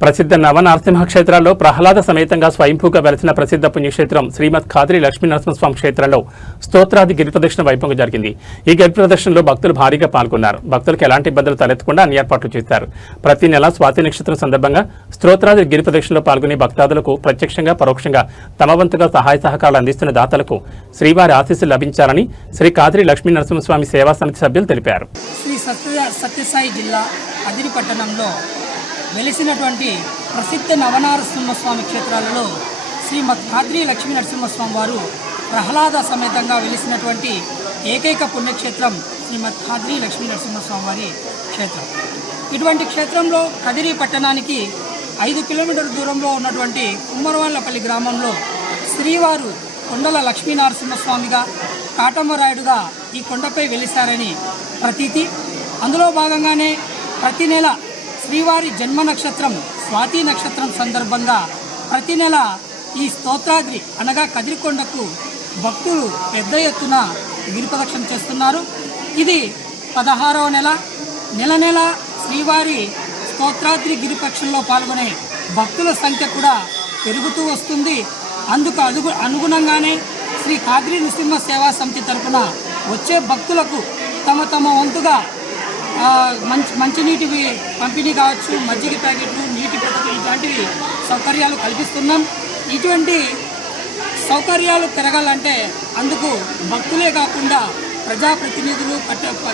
ప్రసిద్ధ నవనరసింహ క్షేత్రాల్లో ప్రహ్లాద సమేతంగా స్వయంభూగా వెలిసిన ప్రసిద్ధ పుణ్యక్షేత్రం శ్రీమద్ ఖాద్రి లక్ష్మీ నరసింహస్వామి క్షేత్రంలో స్తోత్రాది గిరి ప్రదక్షిణ వైభవంగా జరిగింది. ఈ గిరి ప్రదక్షిణలో భక్తులు భారీగా పాల్గొన్నారు. భక్తులకు ఎలాంటి ఇబ్బందులు తలెత్తకుండా అన్ని ఏర్పాట్లు చేశారు. ప్రతి నెల స్వాతి నక్షత్రం సందర్భంగా స్తోత్రాది గిరి ప్రదక్షిణలో పాల్గొనే భక్తాదులకు ప్రత్యక్షంగా పరోక్షంగా తమ వంతుగా సహాయ సహకారాలు అందిస్తున్న దాతలకు శ్రీవారి ఆశీస్సులు లభించాలని శ్రీ ఖాద్రి లక్ష్మీ నరసింహస్వామి సేవా సమితి సభ్యులు తెలిపారు. శ్రీ సత్యసాయి జిల్లా అదిరి పట్టణంలో వెలిసినటువంటి ప్రసిద్ధ నవనరసింహస్వామి క్షేత్రాలలో శ్రీమద్ ఖాద్రి లక్ష్మీ నరసింహస్వామి వారు ప్రహ్లాద సమేతంగా వెలిసినటువంటి ఏకైక పుణ్యక్షేత్రం శ్రీమద్ ఖాద్రి లక్ష్మీ నరసింహస్వామి వారి క్షేత్రం. ఇటువంటి క్షేత్రంలో కదిరి పట్టణానికి 5 కిలోమీటర్ల దూరంలో ఉన్నటువంటి కుమ్మరవాళ్లపల్లి గ్రామంలో శ్రీవారు కొండల లక్ష్మీ నరసింహస్వామిగా కాటమరాయుడుగా ఈ కొండపై వెలిశారని ప్రతీతి. అందులో భాగంగానే ప్రతి నెల శ్రీవారి జన్మ నక్షత్రం స్వాతి నక్షత్రం సందర్భంగా ప్రతి నెల ఈ స్తోత్రాద్రి అనగా కదిరికొండకు భక్తులు పెద్ద ఎత్తున గిరి ప్రదక్షిణ చేస్తున్నారు. ఇది 16వ నెల. నెల నెల శ్రీవారి స్తోత్రాద్రి గిరి ప్రదక్షిణలో పాల్గొనే భక్తుల సంఖ్య కూడా పెరుగుతూ వస్తుంది. అందుకు అనుగుణంగానే శ్రీ ఖాద్రి నృసింహ సేవా సమితి తరఫున వచ్చే భక్తులకు తమ వంతుగా మంచినీటి పంపిణీ కావచ్చు, మజ్జిగ ప్యాకెట్లు, నీటి పద్ధతులు ఇలాంటివి సౌకర్యాలు కల్పిస్తున్నాం. ఇటువంటి సౌకర్యాలు పెరగాలంటే అందుకు భక్తులే కాకుండా ప్రజాప్రతినిధులు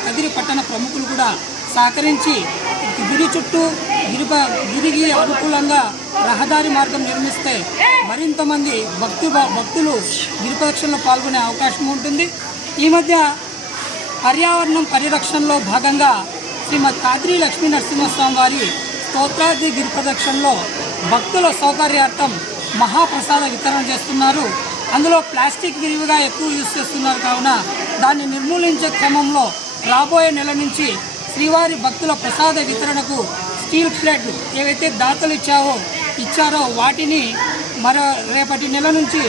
కదిరి పట్టణ ప్రముఖులు కూడా సహకరించి గిరి చుట్టూ గిరికి అనుకూలంగా రహదారి మార్గం నిర్మిస్తే మరింత మంది భక్తులు గిరి ప్రదక్షిణలో పాల్గొనే అవకాశం ఉంటుంది. ఈ మధ్య పర్యావరణం పరిరక్షణలో భాగంగా శ్రీమద్ ఖాద్రి లక్ష్మీ నరసింహస్వామి వారి స్తోత్రాది గిరి ప్రదక్షిణలో భక్తుల సౌకర్యార్థం మహాప్రసాద వితరణ చేస్తున్నారు. అందులో ప్లాస్టిక్ విరివిగా ఎక్కువ యూజ్ చేస్తున్నారు. కావున దాన్ని నిర్మూలించే క్రమంలో రాబోయే నెల నుంచి శ్రీవారి భక్తుల ప్రసాద వితరణకు స్టీల్ ప్లేట్లు ఏవైతే దాతలు ఇచ్చారో వాటిని రేపటి నెల నుంచి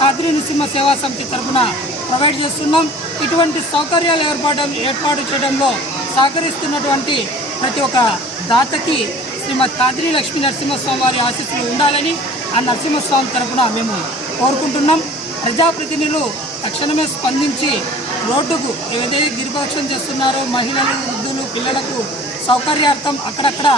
ఖాద్రి నృసింహ సేవా సమితి తరఫున ప్రొవైడ్ చేస్తున్నాం. ఇటువంటి సౌకర్యాలు ఏర్పాటు చేయడంలో సహకరిస్తున్నటువంటి ప్రతి ఒక్క దాతకి శ్రీమద్ ఖాద్రి లక్ష్మీ నరసింహస్వామి వారి ఆశీస్సులు ఉండాలని ఆ నరసింహస్వామి తరఫున మేము కోరుకుంటున్నాం. ప్రజాప్రతినిధులు తక్షణమే స్పందించి రోడ్డుకు ఏదైతే గిరి ప్రదక్షిణ చేస్తున్నారో మహిళలు, వృద్ధులు, పిల్లలకు సౌకర్యార్థం అక్కడక్కడ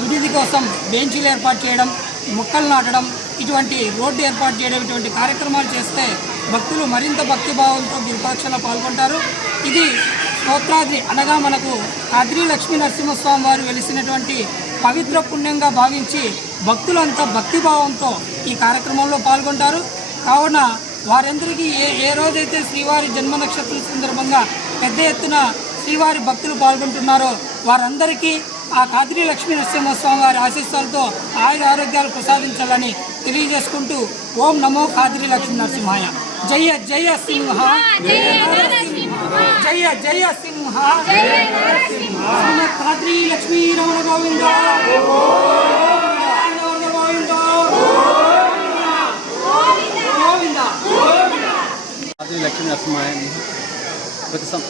విడిది కోసం బెంచీలు ఏర్పాటు చేయడం, మొక్కలు నాటడం, ఇటువంటి రోడ్డు ఏర్పాటు చేయడం, ఇటువంటి కార్యక్రమాలు చేస్తే భక్తులు మరింత భక్తిభావంతో గిరి ప్రదక్షిణలో పాల్గొంటారు. ఇది స్తోత్రాద్రి అనగా మనకు ఖాద్రి లక్ష్మీ నరసింహస్వామి వారు వెలిసినటువంటి పవిత్ర పుణ్యంగా భావించి భక్తులంతా భక్తిభావంతో ఈ కార్యక్రమంలో పాల్గొంటారు. కావున వారందరికీ ఏ రోజైతే శ్రీవారి జన్మ నక్షత్రం సందర్భంగా పెద్ద ఎత్తున శ్రీవారి భక్తులు పాల్గొంటున్నారో వారందరికీ ఆ ఖాద్రి లక్ష్మీ నరసింహస్వామి వారి ఆశీస్సులతో ఆయుర ఆరోగ్యాలు ప్రసాదించాలని తెలియజేసుకుంటూ ఓం నమో ఖాద్రి లక్ష్మీ నరసింహాయ. జయ జయ సింహ, జయ జయ సింహ, ఖాద్రి లక్ష్మీ రమణ గోవింద గోవింద. ఖాద్రి లక్ష్మీ నరసింహాయ.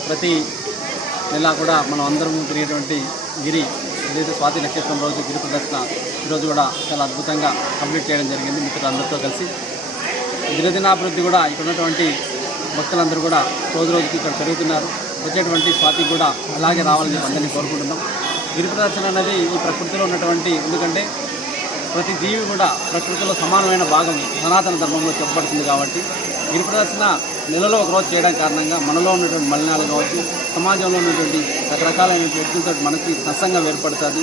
ప్రతి నెల కూడా మనం అందరం తిరిగేటువంటి గిరి ఏదైతే స్వాతి నక్షత్రం రోజు గిరి ప్రదక్షిణ ఈరోజు కూడా చాలా అద్భుతంగా కంప్లీట్ చేయడం జరిగింది మిత్రులందరితో కలిసి. దినదినాభివృద్ధి కూడా ఇక్కడ ఉన్నటువంటి భక్తులందరూ కూడా రోజుకి ఇక్కడ పెరుగుతున్నారు. వచ్చేటువంటి స్వాతికి కూడా అలాగే రావాలని అందరినీ కోరుకుంటున్నాం. గిరి ప్రదక్షిణ అనేది ఈ ప్రకృతిలో ఉన్నటువంటి, ఎందుకంటే ప్రతి జీవి కూడా ప్రకృతిలో సమానమైన భాగం సనాతన ధర్మంలో చెప్పబడుతుంది. కాబట్టి గిరి ప్రదక్షిణ నెలలో ఒకరోజు చేయడం కారణంగా మనలో ఉన్నటువంటి మలినాలు కావచ్చు, సమాజంలో ఉన్నటువంటి రకరకాలైన వ్యక్తులతో మనకి సత్సంగం ఏర్పడుతుంది.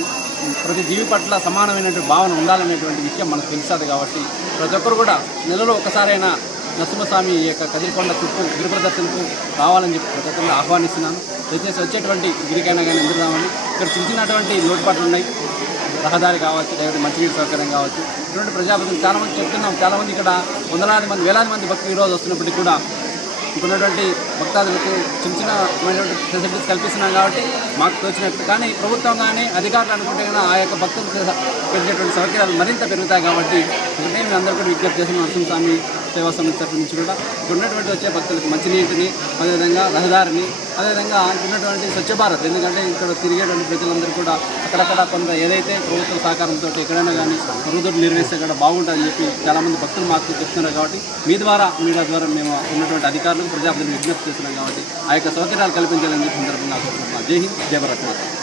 ప్రతి జీవి పట్ల సమానమైనటువంటి భావన ఉండాలనేటువంటి విషయం మనకు తెలుస్తుంది. కాబట్టి ప్రతి ఒక్కరు కూడా నెలలో ఒకసారైనా నరసింహస్వామి యొక్క కదిరికొండ చుట్టూ గిరి ప్రదర్శనకు రావాలని చెప్పి ప్రతి ఒక్కరిని ఆహ్వానిస్తున్నాను. దయచేసి వచ్చేటువంటి గిరికైనా కానీ ఎందుకున్నామని ఇక్కడ చిన్నటువంటి లోటుపాట్లు ఉన్నాయి. రహదారి కావచ్చు, లేకపోతే మంచినీటి సౌకర్యం కావచ్చు. ఇటువంటి ప్రజాప్రతినిధులు చాలామంది చెప్తున్నాం. చాలామంది ఇక్కడ వందలాది మంది, వేలాది మంది భక్తులు ఈరోజు వస్తున్నప్పటికీ కూడా ఇప్పుడున్నటువంటి భక్తాదులకు చిన్నమైనటువంటి ఫెసిలిటీస్ కల్పిస్తున్నాం. కాబట్టి మాకు తోచినట్టు, కానీ ప్రభుత్వం కానీ అధికారులు అనుకుంటే కానీ ఆ యొక్క భక్తులకు పెట్టేటువంటి సౌకర్యాలు మరింత పెరుగుతాయి. కాబట్టి ఒకటే మేము అందరూ కూడా విజ్ఞప్తి చేసిన నరసింహస్వామి సేవా సమితి తరఫు నుంచి కూడా ఇక్కడ ఉన్నటువంటి వచ్చే భక్తులకు మంచినీటిని, అదేవిధంగా రహదారిని, అదేవిధంగా ఉన్నటువంటి స్వచ్ఛ భారత్, ఎందుకంటే ఇక్కడ తిరిగేటువంటి ప్రజలందరూ కూడా అక్కడక్కడ కొంత ఏదైతే ప్రభుత్వ సహకారంతో ఎక్కడైనా కానీ ప్రభుత్వం నిర్వహిస్తే కూడా బాగుంటుందని చెప్పి చాలామంది భక్తులు మాకు చెప్తున్నారు. కాబట్టి మీ ద్వారా, మీడియా ద్వారా మేము ఉన్నటువంటి అధికారులకు, ప్రజాప్రతినిధులకు విజ్ఞప్తి చేస్తున్నాం. కాబట్టి ఆ యొక్క సౌకర్యాలు కల్పించాలని చెప్పి సందర్భంగా జై హింద్, జై భారత్.